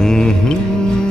Mm-hmm.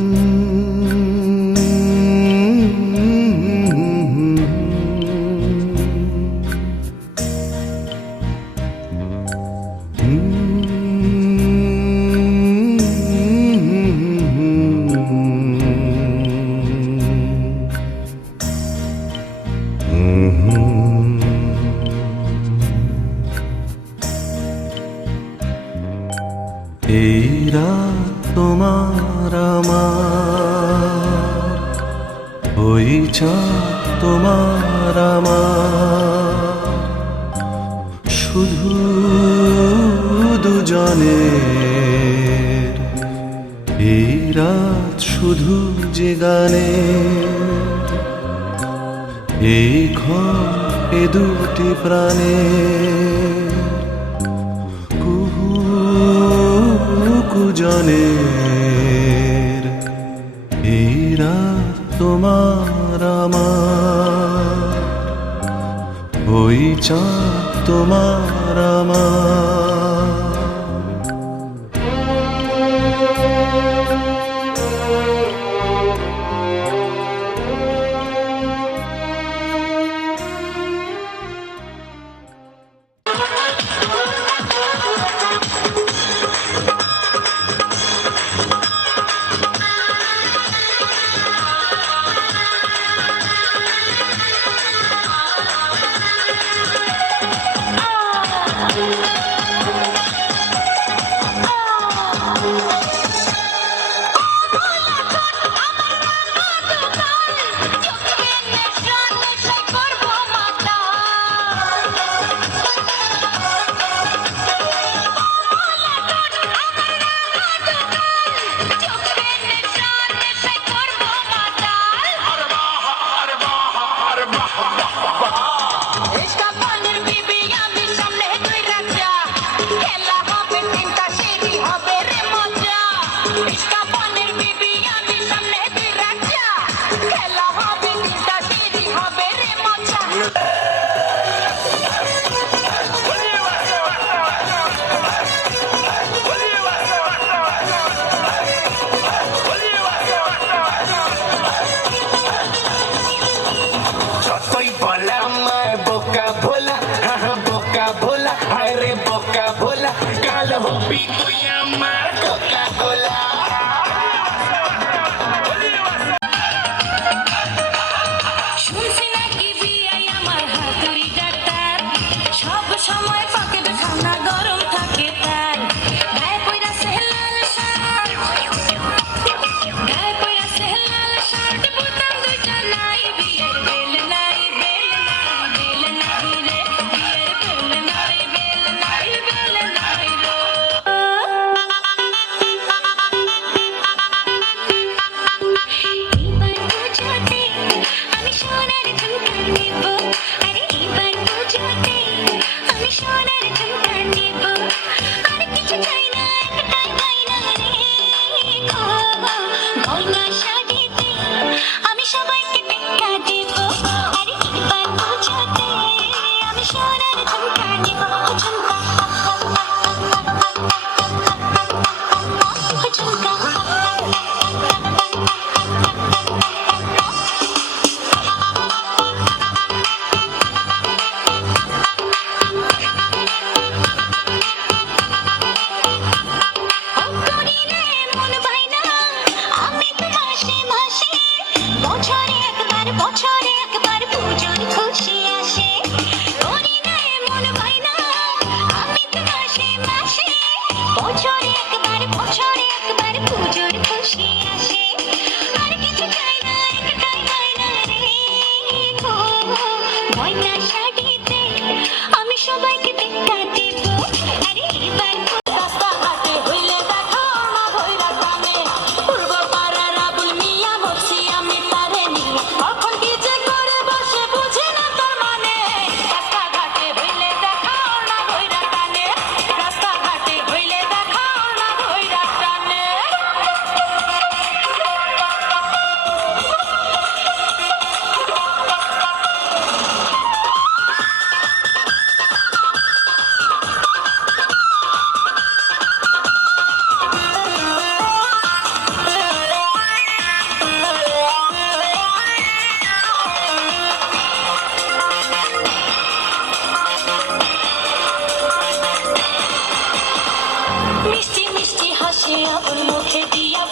তোমার আমার। পরিচয় তোমার আমার। শুধু দুজনে এই রাত শুধু যে গানে এই ঘর এ দুটি প্রাণে কুহু কুজনের। তোমার আমার। ওই চাঁদ তোমার আমার। বলা মার বোকা ভোলা বোকা ভোলা আরে বোকা ভোলা কাল হবি তুই আমার shonen उन मुखे दिया